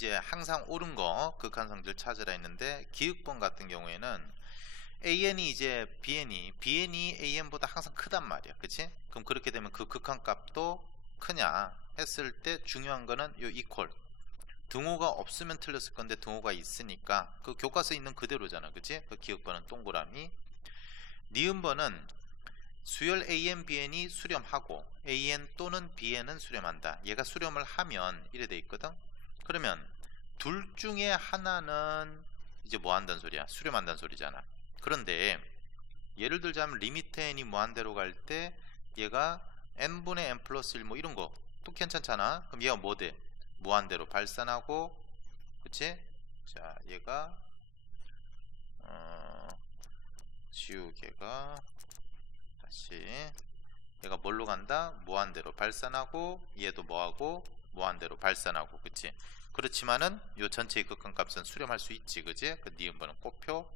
이제 항상 옳은 거 극한성질 찾으라 했는데, 기억번 같은 경우에는 AN이 이제 BN이 AN보다 항상 크단 말이야. 그치? 그럼 그렇게 되면 그 극한값도 크냐 했을 때 중요한 거는 요 이퀄. 등호가 없으면 틀렸을 건데 등호가 있으니까 그 교과서에 있는 그대로잖아. 그치? 그 기억번은 동그라미. 니은번은 수열 AN, BN이 수렴하고 AN 또는 BN은 수렴한다. 얘가 수렴을 하면 이래 돼 있거든. 그러면 둘 중에 하나는 이제 뭐 한다는 소리야? 수렴한다는 소리잖아. 그런데 예를 들자면 리미트 n이 무한대로 갈 때 얘가 n분의 n 플러스 1 뭐 이런 거 또 괜찮잖아. 그럼 얘가 뭐 돼? 무한대로 발산하고, 그치? 자, 얘가 지우개가 다시 얘가 뭘로 간다? 무한대로 발산하고, 얘도 뭐하고? 무한대로 발산하고, 그치? 그렇지만은 요 전체의 극한값은 수렴할 수 있지, 그치? 그 니은번은 꽃표.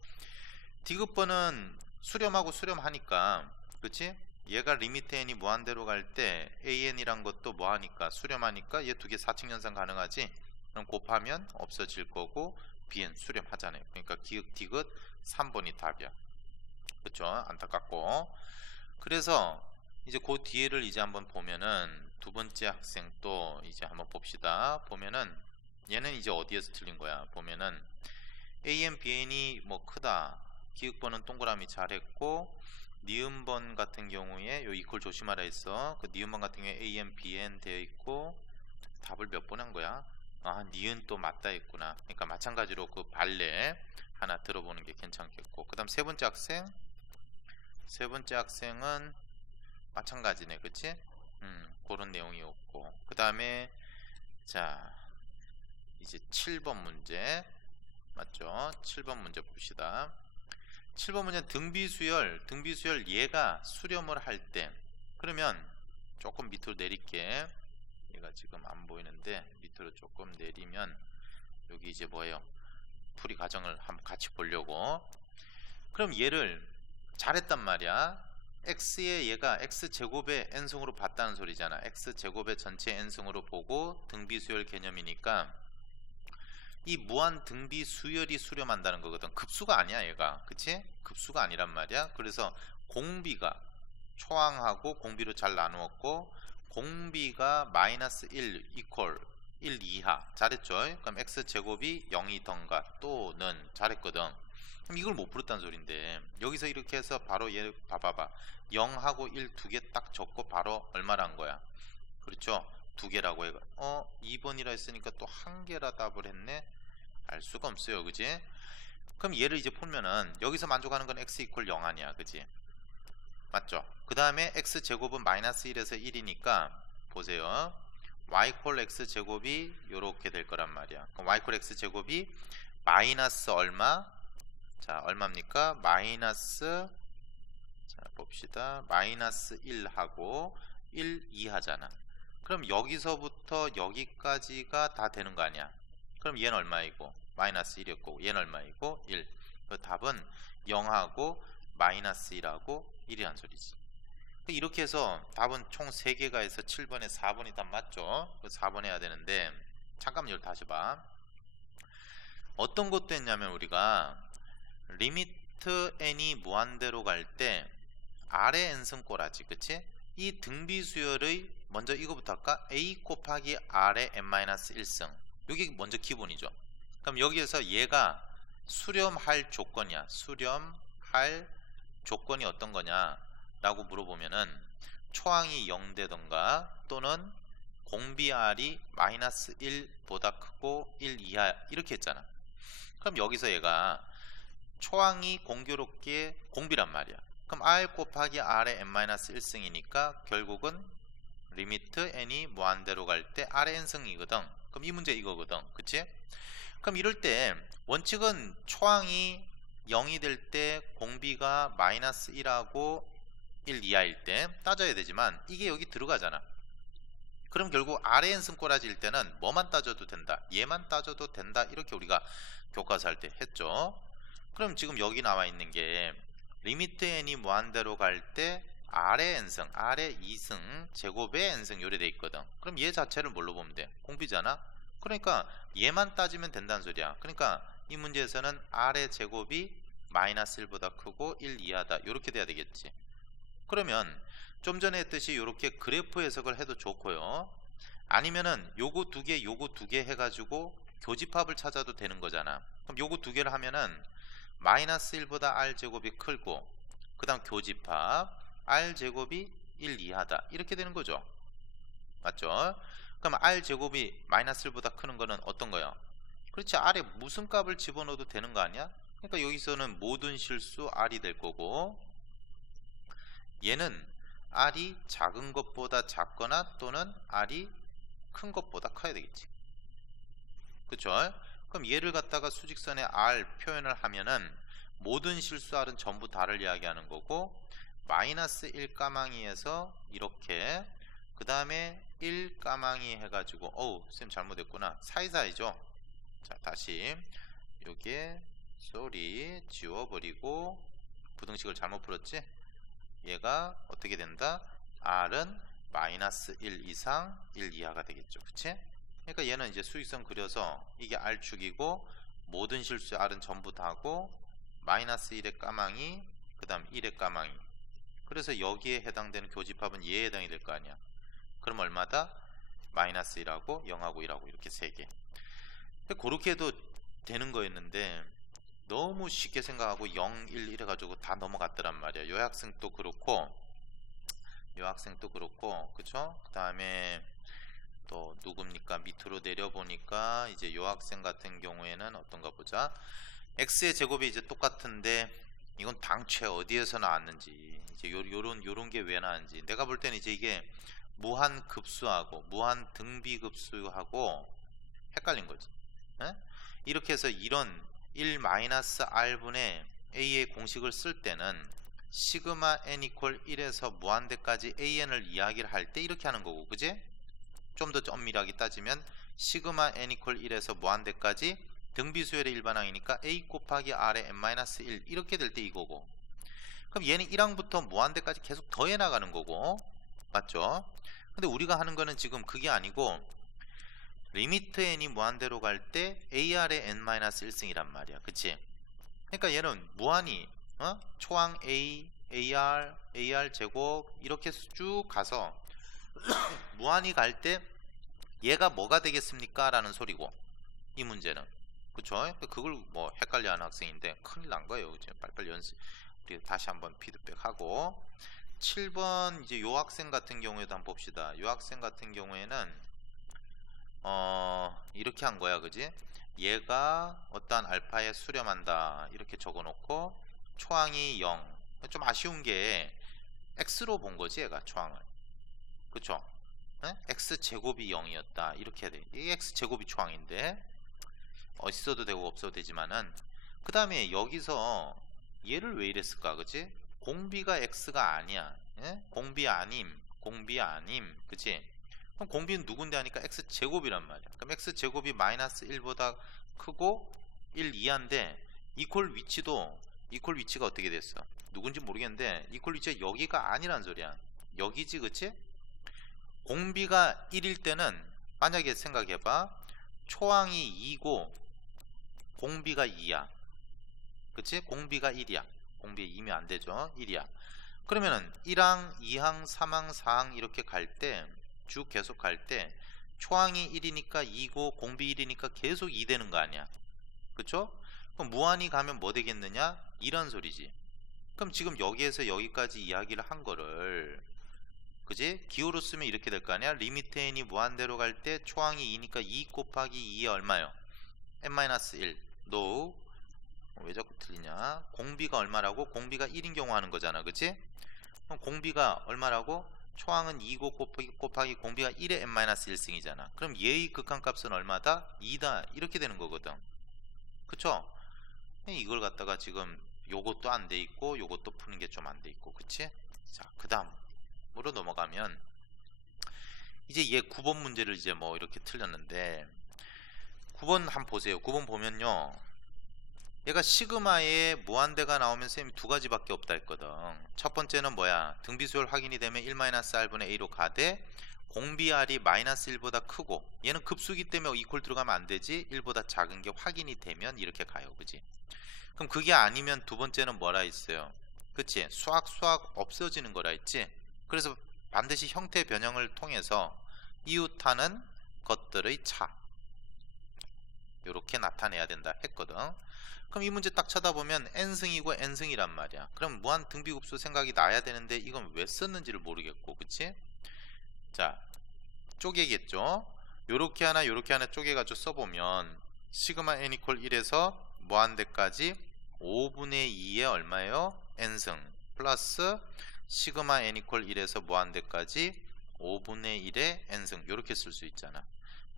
디귿번은 수렴하고 수렴하니까, 그치? 얘가 리미트 n이 무한대로 갈 때 an이란 것도 뭐하니까 수렴하니까 얘 두 개 사칙연산 가능하지? 그럼 곱하면 없어질 거고 bn 수렴하잖아요. 그러니까 기역 디귿 3번이 답이야. 그쵸? 안타깝고. 그래서 이제 그 뒤에를 이제 한번 보면은 두 번째 학생 또 이제 한번 봅시다. 보면은 얘는 이제 어디에서 틀린 거야? 보면은 an, bn이 뭐 크다. 기역번은 동그라미 잘했고, 니은번 같은 경우에 요 이퀄 조심하라 했어. 그 니은번 같은 경우에 an, bn 되어 있고, 답을 몇 번 한 거야? 아, 니은 또 맞다 했구나. 그러니까 마찬가지로 그 발레 하나 들어보는 게 괜찮겠고, 그 다음 세 번째 학생은 마찬가지네, 그치? 그런 내용이었고, 그 다음에 자 이제 7번 문제 맞죠? 7번 문제 봅시다. 7번 문제는 등비수열 얘가 수렴을 할 때, 그러면 조금 밑으로 내릴게. 얘가 지금 안 보이는데 밑으로 조금 내리면 여기 이제 뭐예요? 풀이 과정을 한번 같이 보려고. 그럼 얘를 잘했단 말이야. x에 얘가 x제곱의 n승으로 봤다는 소리잖아. x제곱의 전체 n승으로 보고 등비수열 개념이니까 이 무한 등비 수열이 수렴한다는 거거든. 급수가 아니야 얘가, 그치? 급수가 아니란 말이야. 그래서 공비가 초항하고 공비로 잘 나누었고, 공비가 마이너스 1 이퀄 1 이하. 잘했죠? 그럼 x제곱이 0이던가 또는 잘했거든. 그럼 이걸 못 풀었다는 소린데, 여기서 이렇게 해서 바로 얘 봐봐봐. 0하고 1 두 개 딱 적고 바로 얼마란 거야? 그렇죠? 두 개라고 해가 2번이라 했으니까 또 한 개라 답을 했네. 알 수가 없어요, 그지? 그럼 얘를 이제 풀면은 여기서 만족하는 건 x 이퀄 0 아니야, 그지? 맞죠? 그 다음에 x제곱은 마이너스 1에서 1이니까 보세요. y 이퀄 x제곱이 요렇게 될 거란 말이야. 그럼 y 이퀄 x제곱이 마이너스 얼마? 자, 얼마입니까? 마이너스, 자 봅시다. 마이너스 1하고 1 이하잖아. 그럼 여기서부터 여기까지가 다 되는 거 아니야? 그럼 얘는 얼마이고? 마이너스 1이었고, 얘는 얼마이고? 1. 그 답은 0하고 마이너스 1하고 1이란 소리지. 이렇게 해서 답은 총 3개가 해서 7번에 4번이 답 맞죠? 4번 해야 되는데, 잠깐만 이걸 다시 봐. 어떤 것도 했냐면 우리가 리미트 n이 무한대로 갈 때 아래 n승꼬라지, 그치? 이 등비수열의 먼저 이거부터 할까? a 곱하기 r의 n-1승. 이게 먼저 기본이죠. 그럼 여기에서 얘가 수렴할 조건이야. 수렴할 조건이 어떤 거냐 라고 물어보면은 초항이 0 되던가 또는 공비 r이 마이너스 1보다 크고 1 이하 이렇게 했잖아. 그럼 여기서 얘가 초항이 공교롭게 공비란 말이야. 그럼 r 곱하기 r의 n-1승이니까 결국은 리미트 n이 무한대로 갈 때 r의 n승이거든. 그럼 이 문제 이거거든, 그치? 그럼 이럴 때 원칙은 초항이 0이 될 때 공비가 마이너스 1하고 1 이하일 때 따져야 되지만 이게 여기 들어가잖아. 그럼 결국 r의 n승 꼬라지일 때는 뭐만 따져도 된다, 얘만 따져도 된다, 이렇게 우리가 교과서 할 때 했죠. 그럼 지금 여기 나와 있는 게 리미트 n이 무한대로 갈 때 r의 n승, r의 2승, 제곱의 n승 요래 돼 있거든. 그럼 얘 자체를 뭘로 보면 돼? 공비잖아. 그러니까 얘만 따지면 된다는 소리야. 그러니까 이 문제에서는 R의 제곱이 마이너스 1보다 크고 1 이하다. 이렇게 돼야 되겠지. 그러면 좀 전에 했듯이 이렇게 그래프 해석을 해도 좋고요. 아니면은 요거 두 개, 요거 두 개 해가지고 교집합을 찾아도 되는 거잖아. 그럼 요거 두 개를 하면은 마이너스 1보다 R 제곱이 크고 그 다음 교집합 R 제곱이 1 이하다. 이렇게 되는 거죠. 맞죠? 그럼 R 제곱이 마이너스 1보다 크는 거는 어떤 거야? 그렇지. R에 무슨 값을 집어넣어도 되는 거 아니야? 그러니까 여기서는 모든 실수 R이 될 거고, 얘는 R이 작은 것보다 작거나 또는 R이 큰 것보다 커야 되겠지. 그쵸? 그럼 얘를 갖다가 수직선에 R 표현을 하면은 모든 실수 R은 전부 다를 이야기하는 거고, 마이너스 1 까망이에서 이렇게 그 다음에 1 까망이 해가지고 어우 쌤 잘못했구나. 사이사이죠. 자 다시 여기에 쏘리 지워버리고 부등식을 잘못 풀었지. 얘가 어떻게 된다? R은 마이너스 1 이상 1 이하가 되겠죠. 그치? 그러니까 얘는 이제 수직선 그려서 이게 R축이고 모든 실수 R은 전부 다고 마이너스 1의 까망이 그 다음 1의 까망이. 그래서 여기에 해당되는 교집합은 얘에 해당이 될 거 아니야. 그럼 얼마다? 마이너스 1하고 0하고 1하고 이렇게 3개. 그렇게 해도 되는 거였는데 너무 쉽게 생각하고 0, 1 이래가지고 다 넘어갔더란 말이야. 요 학생도 그렇고 그쵸? 그 다음에 또 누굽니까? 밑으로 내려보니까 이제 요 학생 같은 경우에는 어떤가 보자. x의 제곱이 이제 똑같은데 이건 당최 어디에서 나왔는지 이제 요런 게 왜 나왔는지 내가 볼 때는 이제 이게 무한 급수하고 무한 등비급수하고 헷갈린 거지. 에? 이렇게 해서 이런 1-r분의 a의 공식을 쓸 때는 시그마 n 이퀄 1에서 무한대까지 an을 이야기를 할 때 이렇게 하는 거고, 그지? 좀 더 엄밀하게 따지면 시그마 n 이퀄 1에서 무한대까지 등비수열의 일반항이니까 a 곱하기 r의 n-1 이렇게 될 때 이거고, 그럼 얘는 1항부터 무한대까지 계속 더해 나가는 거고, 맞죠? 근데 우리가 하는 거는 지금 그게 아니고 리미트 n이 무한대로 갈 때 ar의 n-1승이란 말이야. 그치? 그러니까 얘는 무한히 초항 a, ar 제곱 이렇게 쭉 가서 무한히 갈 때 얘가 뭐가 되겠습니까? 라는 소리고, 이 문제는. 그쵸? 그걸 뭐 헷갈려하는 학생인데 큰일 난 거예요. 이제 빨리빨리 연습 우리 다시 한번 피드백하고. 7번 이제 요 학생 같은 경우에도 한번 봅시다. 요 학생 같은 경우에는 이렇게 한 거야. 그지? 얘가 어떠한 알파에 수렴한다 이렇게 적어 놓고 초항이 0. 좀 아쉬운 게 x로 본 거지 얘가 초항을. 그쵸? 네? x제곱이 0이었다 이렇게 해야 돼. 이 x제곱이 초항인데 있어도 되고 없어도 되지만은, 그 다음에 여기서 얘를 왜 이랬을까? 그치? 공비가 x가 아니야. 예? 공비 아님 그치? 그럼 공비는 누군데 하니까 x제곱이란 말이야. 그럼 x제곱이 마이너스 1보다 크고 1 이하인데 이퀄 위치가 어떻게 됐어? 누군지 모르겠는데 이퀄 위치가 여기가 아니란 소리야. 여기지. 그치? 공비가 1일 때는 만약에 생각해봐. 초항이 2고 공비가 2야. 그치? 공비가 1이야. 공비에 2면 안 되죠. 1이야. 그러면은 1항, 2항, 3항, 4항 이렇게 갈 때, 쭉 계속 갈 때 초항이 1이니까 2고 공비 1이니까 계속 2 되는 거 아니야. 그쵸? 그럼 무한히 가면 뭐 되겠느냐? 이런 소리지. 그럼 지금 여기에서 여기까지 이야기를 한 거를, 그지? 기호로 쓰면 이렇게 될 거 아니야? 리미트 n이 무한대로 갈 때 초항이 2니까 2 곱하기 2에 얼마요? n-1. no. 왜 자꾸 틀리냐? 공비가 얼마라고? 공비가 1인 경우 하는 거잖아. 그치? 그럼 공비가 얼마라고? 초항은 2고 곱하기 공비가 1의 n-1승이잖아. 그럼 얘의 극한값은 얼마다? 2다. 이렇게 되는 거거든. 그쵸? 이걸 갖다가 지금 요것도 안 돼 있고 요것도 푸는 게 좀 안 돼 있고, 그치? 자, 그 다음으로 넘어가면 이제 얘 9번 문제를 이제 뭐 이렇게 틀렸는데 9번 한번 보세요. 9번 보면요, 얘가 시그마에 무한대가 나오면 쌤이 두 가지밖에 없다 했거든. 첫 번째는 뭐야? 등비수열 확인이 되면 1-r분의 a로 가되 공비 r이 마이너스 1보다 크고 얘는 급수기 때문에 이퀄 들어가면 안 되지. 1보다 작은 게 확인이 되면 이렇게 가요. 그지? 그럼 그게 아니면 두 번째는 뭐라 했어요? 그치? 수학 없어지는 거라 했지? 그래서 반드시 형태 변형을 통해서 이웃하는 것들의 차 이렇게 나타내야 된다 했거든. 그럼 이 문제 딱 쳐다보면 n승이고 n승이란 말이야. 그럼 무한 등비급수 생각이 나야 되는데 이건 왜 썼는지를 모르겠고, 그치? 자, 쪼개겠죠. 요렇게 하나 요렇게 하나 쪼개가지고 써보면 시그마 n 이퀄 1에서 무한대까지 5분의 2에 얼마예요? n승 플러스 시그마 n 이퀄 1에서 무한대까지 5분의 1의 n승 요렇게 쓸 수 있잖아.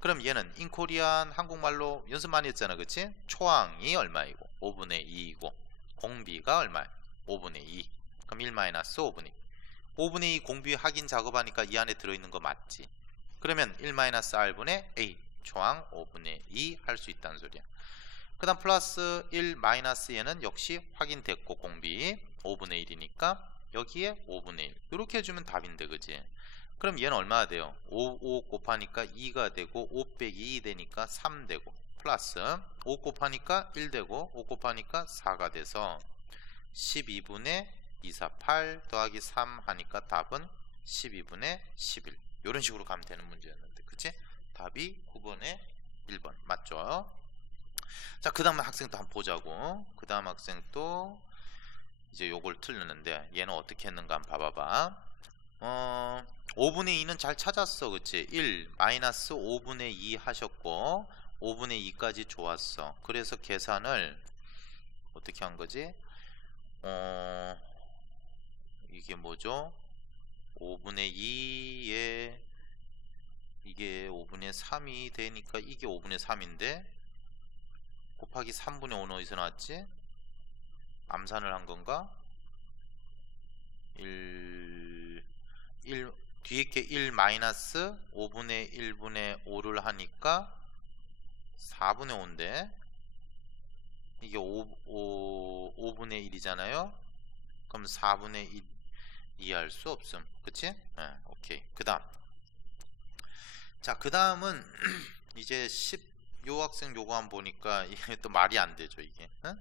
그럼 얘는 인코리안 한국말로 연습 많이 했잖아. 그치? 초항이 얼마이고 5분의 2이고 공비가 얼마야? 5분의 2. 그럼 1-5분의 2. 5분의 2 공비 확인 작업하니까 이 안에 들어있는 거 맞지? 그러면 1-r분의 a 초항 5분의 2 할 수 있다는 소리야. 그 다음 플러스 1 마이너스 얘는 역시 확인됐고 공비 5분의 1이니까 여기에 5분의 1 이렇게 해주면 답인데, 그지? 그럼 얘는 얼마가 돼요? 5 곱하니까 2가 되고 5 빼기 2 되니까 3 되고 플러스 5 곱하니까 1 되고 5 곱하니까 4가 돼서 12분의 248 더하기 3 하니까 답은 12분의 11 이런 식으로 가면 되는 문제였는데, 그치? 답이 9번에 1번 맞죠? 자, 그 다음 학생 또 한번 보자고. 그 다음 학생 또 이제 요걸 틀렸는데 얘는 어떻게 했는가 한번 봐봐봐. 5분의 2는 잘 찾았어. 그치? 1 마이너스 5분의 2 하셨고 5분의 2까지 좋았어. 그래서 계산을 어떻게 한 거지? 이게 뭐죠? 5분의 2에 이게 5분의 3이 되니까 이게 5분의 3인데 곱하기 3분의 5는 어디서 나왔지? 암산을 한 건가? 1 뒤에 게 1 마이너스 5분의 1분의 5를 하니까 4분의 5인데 이게 5분의 1이잖아요. 그럼 4분의 1 이해할 수 없음. 그치? 네, 오케이. 그 다음. 자, 그 다음은 이제 10요 학생 요거 한번 보니까 이게 또 말이 안 되죠, 이게. 응?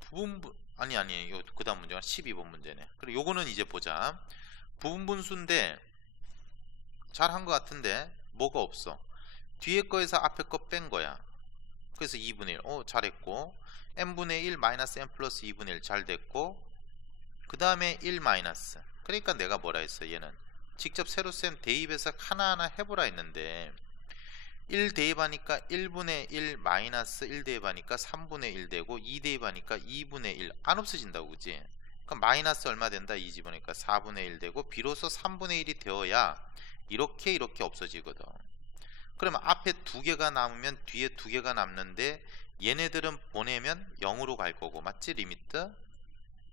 부분분, 아니, 이거 그 다음 문제가 12번 문제네. 그리고 요거는 이제 보자. 부분분수인데 잘한 것 같은데 뭐가 없어. 뒤에 거에서 앞에 거 뺀 거야. 그래서 2분의 1. 잘했고. n분의 1 마이너스 n 플러스 2분의 1 잘 됐고. 그 다음에 1 마이너스. 그러니까 내가 뭐라 했어. 얘는 직접 세로셈 대입해서 하나하나 해보라 했는데 1 대입하니까 1분의 1 마이너스 1 대입하니까 3분의 1 되고 2 대입하니까 2분의 1 안 없어진다고, 그지? 그럼 마이너스 얼마 된다? 2 집어넣으니까 4분의 1 되고 비로소 3분의 1이 되어야 이렇게 없어지거든. 그러면 앞에 두 개가 남으면 뒤에 두 개가 남는데 얘네들은 보내면 0으로 갈 거고, 맞지? 리미트.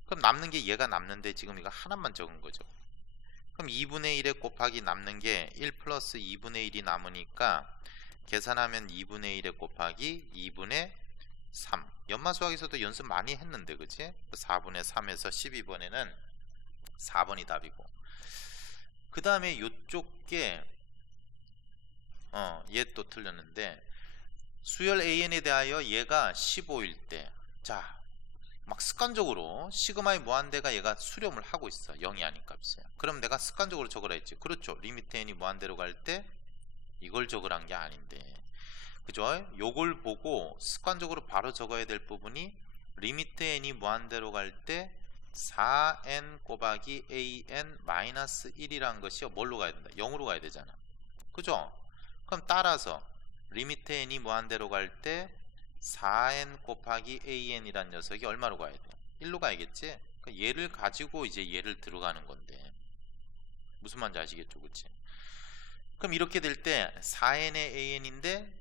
그럼 남는 게 얘가 남는데 지금 이거 하나만 적은 거죠. 그럼 2분의 1에 곱하기 남는 게 1 플러스 2분의 1이 남으니까 계산하면 2분의 1에 곱하기 2분의 3. 연마수학에서도 연습 많이 했는데, 그치? 4분의 3에서 12번에는 4번이 답이고. 그 다음에 요쪽 게 얘 또 틀렸는데 수열 AN에 대하여 얘가 15일 때, 자, 막 습관적으로 시그마의 무한대가 얘가 수렴을 하고 있어. 0이 아닌 값이야. 그럼 내가 습관적으로 적으라 했지. 그렇죠. 리미트 n이 무한대로 갈 때 이걸 적으란 게 아닌데, 그죠? 요걸 보고 습관적으로 바로 적어야 될 부분이 리미트 n이 무한대로 갈 때 4n 곱하기 an 마이너스 1이란 것이 뭘로 가야 된다? 0으로 가야 되잖아. 그죠? 그럼 따라서 리미트 n이 무한대로 갈 때 4n 곱하기 an이란 녀석이 얼마로 가야 돼? 1로 가야겠지? 그러니까 얘를 가지고 이제 얘를 들어가는 건데 무슨 말인지 아시겠죠? 그치? 그럼 이렇게 될 때 4n의 an인데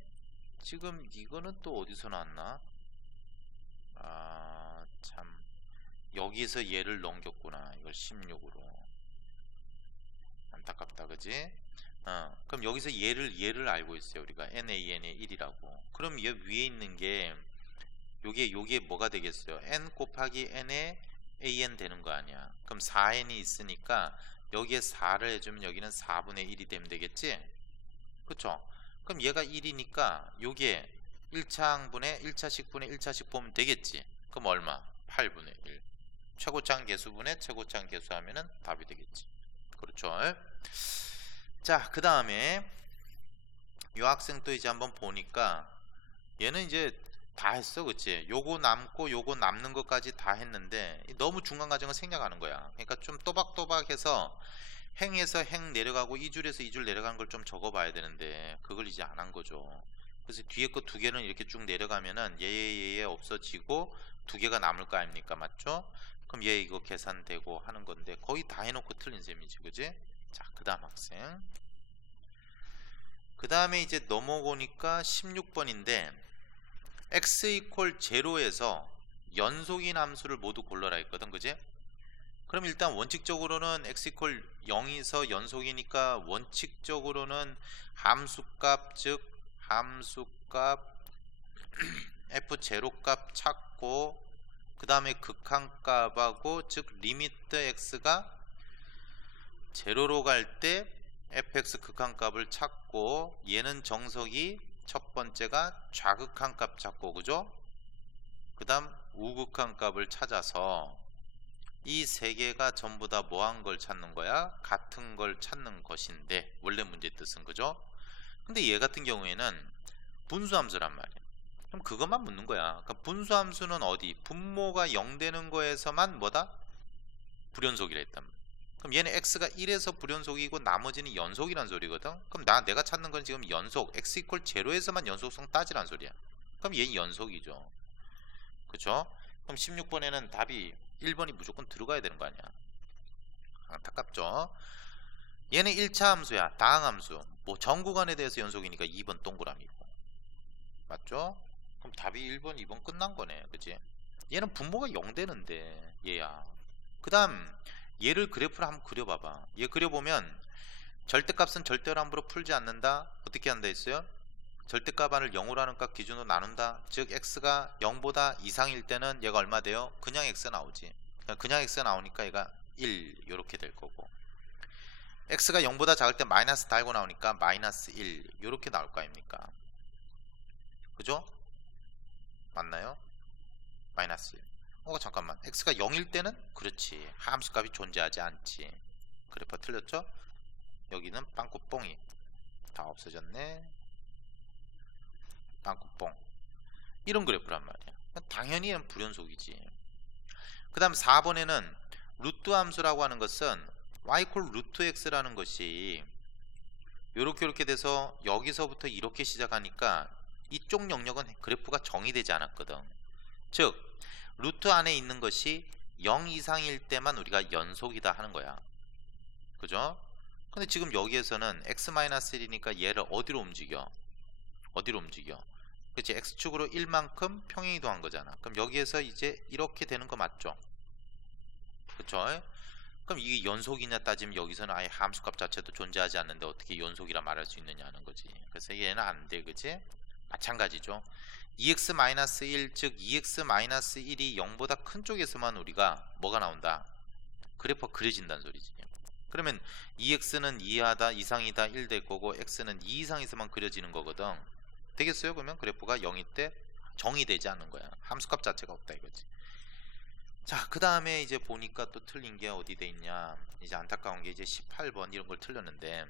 지금 이거는 또 어디서 나왔나? 참, 여기서 얘를 넘겼구나. 이걸 16으로. 안타깝다, 그지? 그럼 여기서 얘를 알고 있어요. 우리가 nan의 1이라고. 그럼 얘 위에 있는 게 요게 뭐가 되겠어요? n 곱하기 n의 an 되는 거 아니야. 그럼 4n이 있으니까 여기에 4를 해주면 여기는 4분의 1이 되면 되겠지? 그쵸? 그럼 얘가 1이니까 요게 1차항분의 1차식분의 1차식 보면 되겠지? 그럼 얼마? 8분의 1. 최고차항 계수분의 최고차항 계수하면은 답이 되겠지. 그렇죠? 자, 그 다음에 이 학생 또 이제 한번 보니까 얘는 이제 다 했어, 그치? 요거 남고 요거 남는 것까지 다 했는데 너무 중간 과정을 생략하는 거야. 그러니까 좀 또박또박해서 행에서 행 내려가고 이줄에서 이줄 내려가는 걸 좀 적어봐야 되는데 그걸 이제 안 한 거죠. 그래서 뒤에 거 두 개는 이렇게 쭉 내려가면은 얘 없어지고 두 개가 남을 거 아닙니까, 맞죠? 그럼 얘 이거 계산되고 하는 건데 거의 다 해놓고 틀린 셈이지, 그지? 자, 그 다음 학생. 그 다음에 이제 넘어오니까 16번인데 x 이퀄 0에서 연속인 함수를 모두 골라라 했거든, 그지? 그럼 일단 원칙적으로는 x 이퀄 0에서 연속이니까 원칙적으로는 함수값, 즉 함수값 f0 값 찾고 그 다음에 극한값하고 즉 리미트 x가 0로 갈 때 fx 극한값을 찾고 얘는 정석이 첫 번째가 좌극한값 찾고, 그죠? 그 다음 우극한값을 찾아서 이 세 개가 전부 다 뭐 한 걸 찾는 거야? 같은 걸 찾는 것인데 원래 문제 뜻은, 그죠? 근데 얘 같은 경우에는 분수함수란 말이야. 그럼 그것만 묻는 거야. 그러니까 분수함수는 어디? 분모가 0 되는 거에서만 뭐다? 불연속이라 했단 말이야. 그럼 얘는 x가 1에서 불연속이고 나머지는 연속이란 소리거든. 그럼 내가 찾는 건 지금 연속 x 이퀄 0에서만 연속성 따지란 소리야. 그럼 얘는 연속이죠. 그쵸? 그럼 16번에는 답이 1번이 무조건 들어가야 되는 거 아니야. 안타깝죠? 얘는 1차 함수야. 다항함수. 뭐 전구간에 대해서 연속이니까 2번 동그라미고. 맞죠? 그럼 답이 1번, 2번 끝난 거네. 그치? 얘는 분모가 0 되는데 얘야. 그 다음 얘를 그래프로 한번 그려봐봐. 얘 그려보면 절대값은 절대로 함부로 풀지 않는다. 어떻게 한다 했어요? 절대값 안을 0으로 하는 값 기준으로 나눈다. 즉 x가 0보다 이상일 때는 얘가 얼마 돼요? 그냥 x 나오지. 그냥 x 나오니까 얘가 1 이렇게 될 거고, x가 0보다 작을 때 마이너스 달고 나오니까 마이너스 1 이렇게 나올 거 아닙니까? 그죠? 맞나요? 마이너스 1. 잠깐만, x가 0일 때는 그렇지, 함수값이 존재하지 않지. 그래프 틀렸죠? 여기는 빵꾸뽕이 다 없어졌네. 빵꾸뽕. 이런 그래프란 말이야. 당연히 얘는 불연속이지. 그 다음 4번에는 루트 함수라고 하는 것은 y 콜 루트 x라는 것이 이렇게 돼서 여기서부터 이렇게 시작하니까 이쪽 영역은 그래프가 정의되지 않았거든. 즉 루트 안에 있는 것이 0 이상일 때만 우리가 연속이다 하는 거야. 그죠? 근데 지금 여기에서는 x-1이니까 얘를 어디로 움직여? 그치? x축으로 1만큼 평행 이동한 거잖아. 그럼 여기에서 이제 이렇게 되는 거 맞죠? 그쵸? 그럼 이게 연속이냐 따지면 여기서는 아예 함수값 자체도 존재하지 않는데 어떻게 연속이라 말할 수 있느냐는 거지. 그래서 얘는 안 돼, 그치? 마찬가지죠. 2x-1, 즉 2x-1이 0보다 큰 쪽에서만 우리가 뭐가 나온다? 그래프가 그려진다는 소리지. 그러면 2x는 2하다, 이상이다 1 될 거고 x는 2 이상에서만 그려지는 거거든. 되겠어요? 그러면 그래프가 0일 때 정의되지 않는 거야. 함수값 자체가 없다 이거지. 자, 그 다음에 이제 보니까 또 틀린 게 어디 돼 있냐. 이제 안타까운 게 이제 18번 이런 걸 틀렸는데,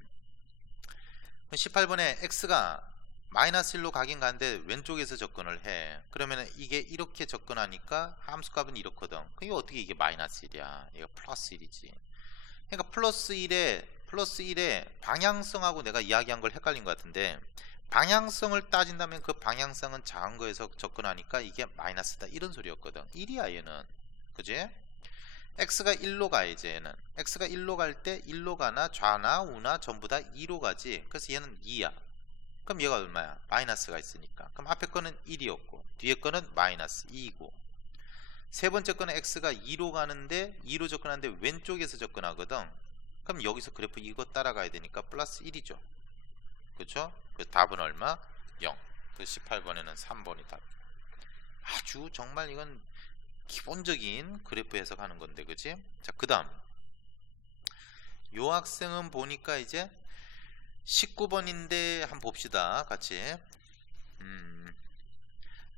18번에 x가 마이너스 1로 가긴 가는데 왼쪽에서 접근을 해. 그러면 이게 이렇게 접근하니까 함수값은 이렇거든. 이거 어떻게 이게 마이너스 1이야? 이거 플러스 1이지. 그러니까 플러스 1에 방향성하고 내가 이야기한 걸 헷갈린 것 같은데, 방향성을 따진다면 그 방향성은 작은 거에서 접근하니까 이게 마이너스다 이런 소리였거든. 1이야 얘는. 그지? x가 1로 가야지. 얘는 x가 1로 갈 때 1로 가나 좌나 우나 전부 다 2로 가지. 그래서 얘는 2야. 그럼 얘가 얼마야? 마이너스가 있으니까. 그럼 앞에 거는 1이었고 뒤에 거는 마이너스 2이고, 세 번째 거는 x가 2로 가는데 2로 접근하는데 왼쪽에서 접근하거든. 그럼 여기서 그래프 이거 따라가야 되니까 플러스 1이죠. 그렇죠? 그 답은 얼마? 0. 그 18번에는 3번이 답. 아주 정말 이건 기본적인 그래프 해석하는 건데, 그치? 자, 그 다음 요 학생은 보니까 이제 19번인데 한번 봅시다. 같이.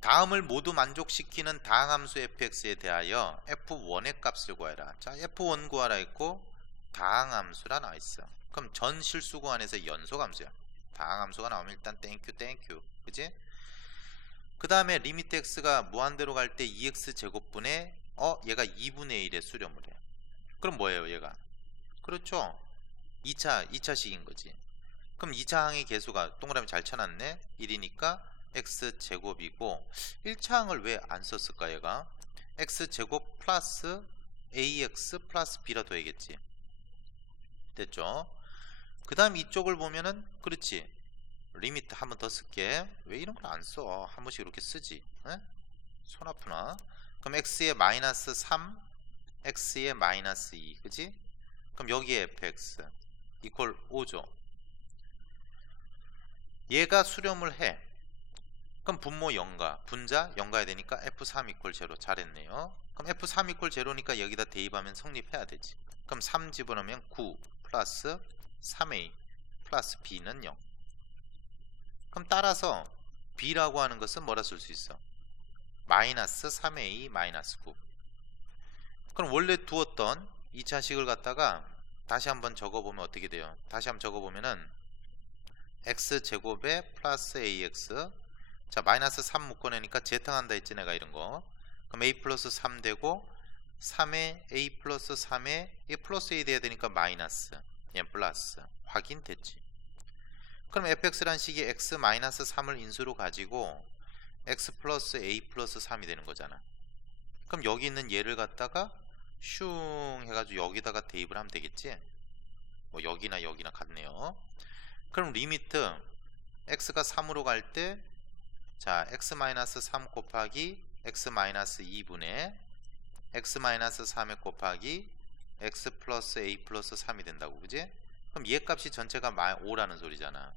다음을 모두 만족시키는 다항함수 fx에 대하여 f1의 값을 구하라. 자, f1 구하라 했고 다항함수라 나와 있어. 그럼 전 실수 구간에서 연소함수야. 다항함수가 나오면 일단 땡큐 땡큐. 그지? 그 다음에 리미트 x가 무한대로 갈 때 2x 제곱분에 얘가 2분의 1의 수렴을 해. 그럼 뭐예요 얘가? 그렇죠. 2차식인 거지. 그럼 2차 항의 개수가 동그라미 잘 쳐놨네. 1이니까 x제곱이고 1차 항을 왜 안 썼을까 얘가? x제곱 플러스 ax 플러스 b라 둬야겠지. 됐죠? 그 다음 이쪽을 보면은 그렇지. 리미트 한 번 더 쓸게. 왜 이런 걸 안 써? 한 번씩 이렇게 쓰지. 에? 손 아프나? 그럼 x에 마이너스 3 x에 마이너스 2 그지? 그럼 여기에 fx 이퀄 5죠. 얘가 수렴을 해. 그럼 분모 0가 분자 0가야 되니까 f3 이퀄 0 잘했네요. 그럼 f3 이퀄 0니까 여기다 대입하면 성립해야 되지. 그럼 3 집어넣으면 9 플러스 3a 플러스 b는 0. 그럼 따라서 b라고 하는 것은 뭐라 쓸 수 있어? 마이너스 3a 마이너스 9. 그럼 원래 두었던 2차식을 갖다가 다시 한번 적어보면 어떻게 돼요? 다시 한번 적어보면은 x제곱에 플러스 ax 자 마이너스 3 묶어내니까 제탕한다 했지 내가 이런거. 그럼 a 플러스 3 되고 3에 a 플러스 3에 이 플러스 a 돼야 되니까 마이너스 얘 플러스 확인됐지. 그럼 fx란 식이 x 마이너스 3을 인수로 가지고 x 플러스 a 플러스 3이 되는 거잖아. 그럼 여기 있는 얘를 갖다가 슝 해가지고 여기다가 대입을 하면 되겠지. 뭐 여기나 여기나 같네요. 그럼 리미트 x가 3으로 갈 때 자 x 마이너스 3 곱하기 x 마이너스 2분의 x 마이너스 3에 곱하기 x 플러스 a 플러스 3이 된다고 그지? 그럼 얘 값이 전체가 5라는 소리잖아.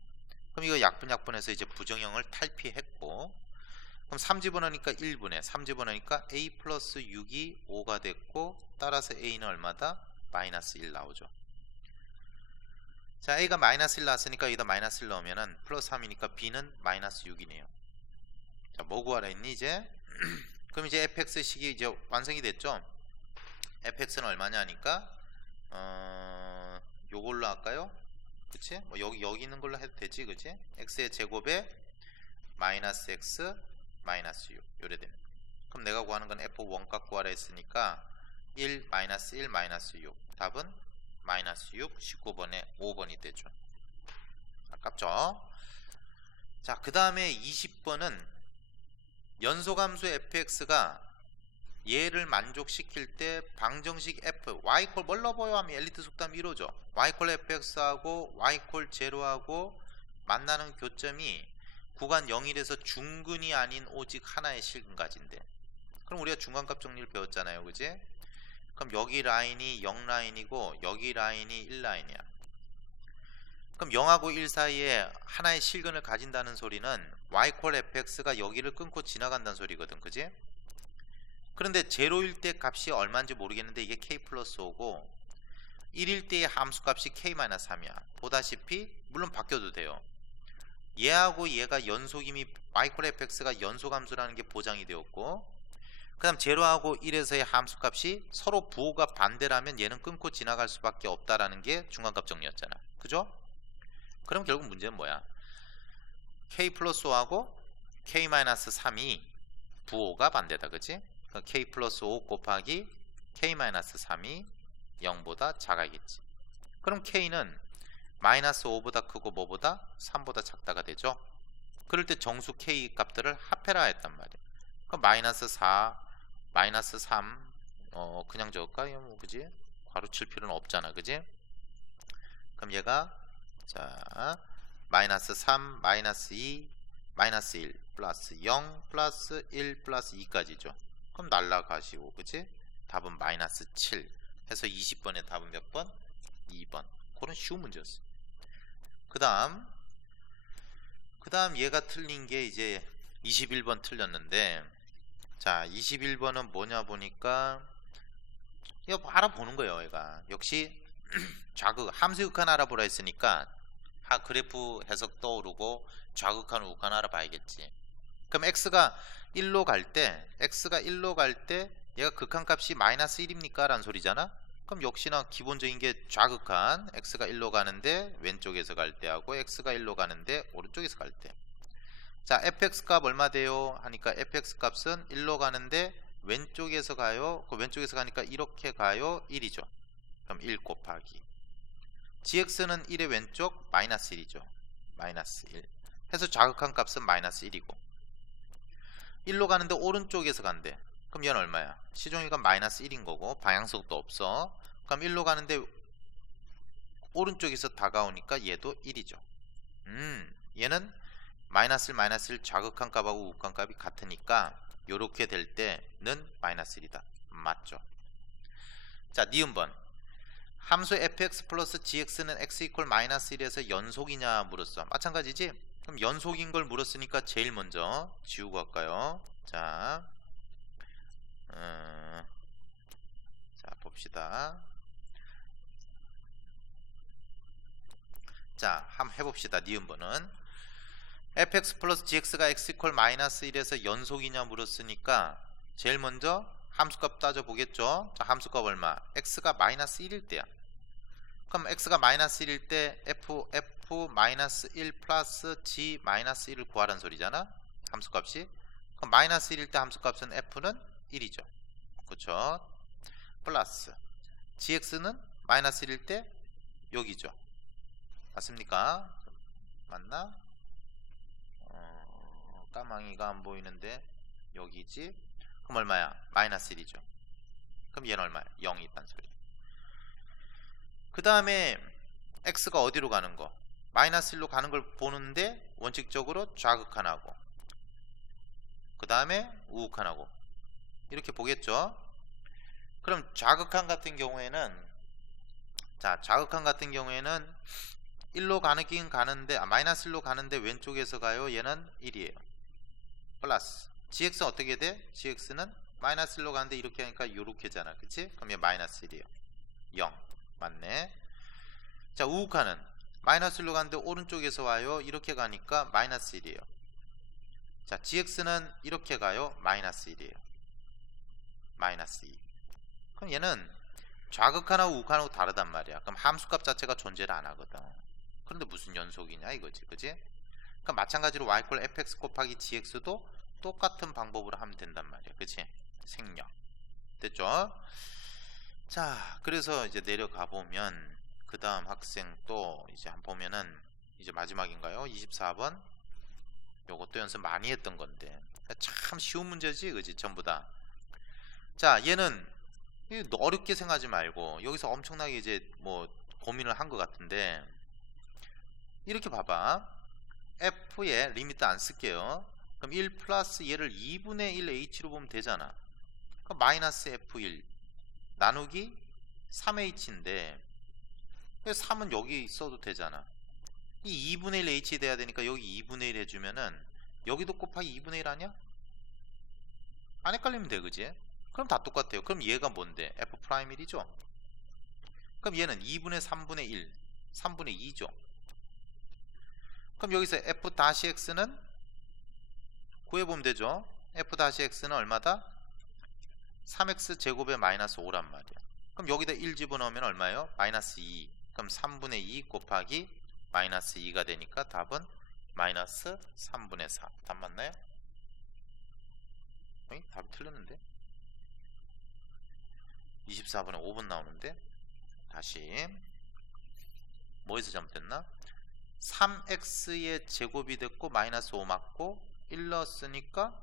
그럼 이거 약분해서 이제 부정형을 탈피했고 그럼 3 집어넣으니까 1분의 3 집어넣으니까 a 플러스 6이 5가 됐고 따라서 a는 얼마다? 마이너스 1 나오죠. 자 a가 마이너스 1 나왔으니까 여기다 마이너스 1 넣으면은 플러스 3이니까 b는 마이너스 6이네요. 자 뭐 구하라 했니 이제? 그럼 이제 fx식이 이제 완성이 됐죠. fx는 얼마냐 하니까 요걸로 할까요? 그치? 뭐 여기 있는 걸로 해도 되지 그치? x의 제곱에 마이너스 x 마이너스 6 요래 됩니다. 그럼 내가 구하는 건 f1 값 구하라 했으니까 1 마이너스 1 마이너스 6 답은 마이너스 6 19번에 5번이 되죠. 아깝죠? 자 그 다음에 20번은 연소함수 fx가 얘를 만족시킬 때 방정식 f y 콜 뭘 넣어봐요 하면 엘리트 속담 1호죠. y 콜 fx하고 y 콜 0하고 만나는 교점이 구간 0일에서 중근이 아닌 오직 하나의 실근까지인데 그럼 우리가 중간값 정리를 배웠잖아요 그지? 그럼 여기 라인이 0 라인이고 여기 라인이 1 라인이야. 그럼 0하고 1 사이에 하나의 실근을 가진다는 소리는 y 콜 fx가 여기를 끊고 지나간다는 소리거든 그지? 그런데 0일 때 값이 얼마인지 모르겠는데 이게 k 플러스 5고 1일 때의 함수값이 k-3이야. 보다시피 물론 바뀌어도 돼요. 얘하고 얘가 연속임이 y 콜 fx가 연속함수라는 게 보장이 되었고 그 다음 0하고 1에서의 함수값이 서로 부호가 반대라면 얘는 끊고 지나갈 수밖에 없다라는 게 중간값 정리였잖아. 그죠? 그럼 결국 문제는 뭐야? k 플러스 5하고 k-3이 부호가 반대다 그치? k 플러스 5 곱하기 k-3이 0보다 작아야겠지. 그럼 k는 마이너스 5보다 크고 뭐보다? 3보다 작다가 되죠. 그럴 때 정수 k 값들을 합해라 했단 말이야. 그럼 마이너스 4 마이너스 3 그냥 적을까요? 뭐 그지? 괄호 칠 필요는 없잖아 그지? 그럼 얘가 자 마이너스 3 마이너스 2 마이너스 1 플러스 0 플러스 1 플러스 2까지죠. 그럼 날라가시고 그치? 답은 마이너스 7 해서 20번의 답은 몇 번? 2번. 그런 쉬운 문제였어. 그 다음 얘가 틀린 게 이제 21번 틀렸는데 자 21번은 뭐냐 보니까 이거 알아보는 거예요. 얘가 역시 좌극 함수 극한 알아보라 했으니까 그래프 해석 떠오르고 좌극한 우극한 알아봐야겠지. 그럼 x가 1로 갈 때 얘가 극한값이 마이너스 1입니까? 라는 소리잖아. 그럼 역시나 기본적인 게 좌극한 x가 1로 가는데 왼쪽에서 갈 때하고 x가 1로 가는데 오른쪽에서 갈 때. 자, fx 값 얼마 돼요? 하니까 fx 값은 1로 가는데 왼쪽에서 가요. 그 왼쪽에서 가니까 이렇게 가요. 1이죠. 그럼 1 곱하기 gx는 1의 왼쪽 마이너스 1이죠. 마이너스 1 해서 좌극한 값은 마이너스 1이고 1로 가는데 오른쪽에서 간대. 그럼 얘는 얼마야? 시종일관 마이너스 1인 거고 방향성도 없어. 그럼 1로 가는데 오른쪽에서 다가오니까 얘도 1이죠. 얘는 마이너스 1 마이너스 1 좌극한 값하고 우극한 값이 같으니까 요렇게 될 때는 마이너스 1이다. 맞죠? 자, 니은번 함수 fx 플러스 gx는 x 이퀄 마이너스 1에서 연속이냐 물었어. 마찬가지지? 그럼 연속인 걸 물었으니까 제일 먼저 지우고 할까요? 자, 자 봅시다. 자, 한번 해봅시다. 니은번은 fx 플러스 gx가 x 이퀄 마이너스 1에서 연속이냐 물었으니까 제일 먼저 함수값 따져보겠죠. 자, 함수값 얼마? x가 마이너스 1일 때야. 그럼 x가 마이너스 1일 때 f 마이너스 1 플러스 g 마이너스 1을 구하라는 소리잖아. 함수값이. 그럼 마이너스 1일 때 함수값은 f는 1이죠. 그쵸? 플러스 gx는 마이너스 1일 때 여기죠. 맞습니까? 맞나? 까망이가 안 보이는데 여기지. 그럼 얼마야? 마이너스 1이죠. 그럼 얘는 얼마야? 0이 있단 소리. 그 다음에 x가 어디로 가는 거? 마이너스 1로 가는 걸 보는데 원칙적으로 좌극한하고 그 다음에 우극한하고 이렇게 보겠죠. 그럼 좌극한 같은 경우에는 자, 좌극한 같은 경우에는 1로 가긴 가는데 마이너스 1로 가는데 왼쪽에서 가요. 얘는 1이에요. 플러스 gx는 어떻게 돼? gx는 마이너스 1로 가는데 이렇게 하니까 이렇게잖아. 그치? 그럼 얘 마이너스 1이에요. 0 맞네. 자, 우극한은 마이너스 1로 가는데 오른쪽에서 와요. 이렇게 가니까 마이너스 1이에요. 자, gx는 이렇게 가요. 마이너스 1이에요. 마이너스 2. 그럼 얘는 좌극한하고 우극한하고 다르단 말이야. 그럼 함수값 자체가 존재를 안 하거든. 그런데 무슨 연속이냐 이거지. 그지? 그러니까 마찬가지로 y = fx 곱하기 gx도 똑같은 방법으로 하면 된단 말이야. 그치? 생략. 됐죠? 자, 그래서 이제 내려가 보면 그 다음 학생 또 이제 한번 보면은 이제 마지막인가요? 24번. 요것도 연습 많이 했던 건데 참 쉬운 문제지. 그지? 전부 다. 자, 얘는 어렵게 생각하지 말고 여기서 엄청나게 이제 뭐 고민을 한 것 같은데 이렇게 봐봐. f의 리미트 안 쓸게요. 그럼 1 플러스 얘를 2분의 1 h로 보면 되잖아. 그럼 마이너스 f1 나누기 3h인데 3은 여기 써도 되잖아. 이 2분의 1 h 돼야 되니까 여기 2분의 1 해주면은 여기도 곱하기 2분의 1 아니야? 안 헷갈리면 돼. 그지? 그럼 다 똑같아요. 그럼 얘가 뭔데? f'1이죠? 그럼 얘는 2분의 3분의 1 3분의 2죠. 그럼 여기서 f-x는 구해보면 되죠. f-x는 얼마다? 3x 제곱에 마이너스 5란 말이야. 그럼 여기다 1 집어넣으면 얼마예요? 마이너스 2. 그럼 3분의 2 곱하기 마이너스 2가 되니까 답은 마이너스 3분의 4. 답 맞나요? 답이 틀렸는데? 24분에 5분 나오는데? 다시 뭐에서 잘못됐나? 3x의 제곱이 됐고 마이너스 5 맞고 1 넣었으니까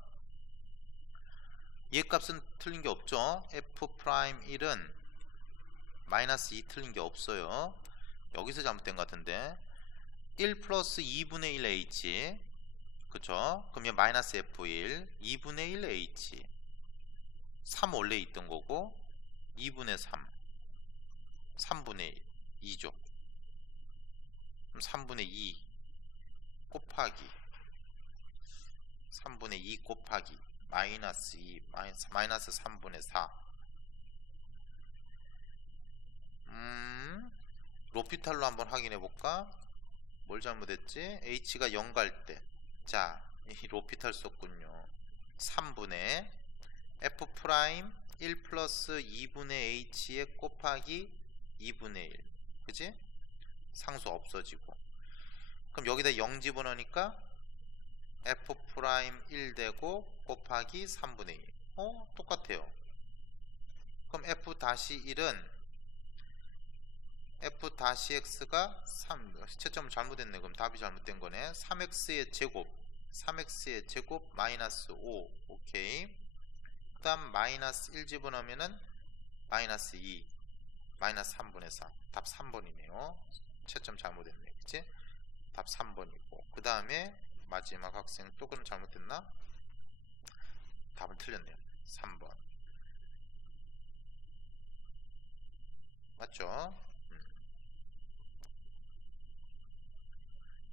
얘 값은 틀린 게 없죠. f'1은 마이너스 2 틀린 게 없어요. 여기서 잘못된 것 같은데 1 플러스 2분의 1 h 그쵸? 그럼 얘 마이너스 f1 2분의 1 h 3 원래 있던 거고 2분의 3 3분의 2죠. 그럼 3분의 2 곱하기 3분의 2 곱하기 마이너스 2 마이너스 3분의 4 로피탈로 한번 확인해 볼까? 뭘 잘못했지? h가 0 갈 때. 자, 이 로피탈 썼군요. 3분의 f 프라임 1 플러스 2분의 h에 곱하기 2분의 1. 그지? 상수 없어지고. 그럼 여기다 0 집어넣으니까 f 프라임 1 되고 곱하기 3분의 2. 똑같아요. 그럼 f 다시 1은 f 다시 x가 3. 채점을 잘못했네. 그럼 답이 잘못된 거네. 3x의 제곱. 3x의 제곱 마이너스 5. 오케이. 그 다음 마이너스 1 집어넣으면은 마이너스 2. 마이너스 3분의 4. 답 3번이네요. 채점 잘못했네. 그치? 답 3번이고. 그 다음에 마지막 학생 또 그럼 잘못됐나? 답은 틀렸네요. 3번. 맞죠?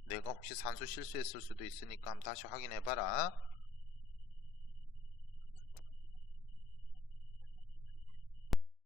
내가 혹시 산수 실수했을 수도 있으니까 한번 다시 확인해 봐라.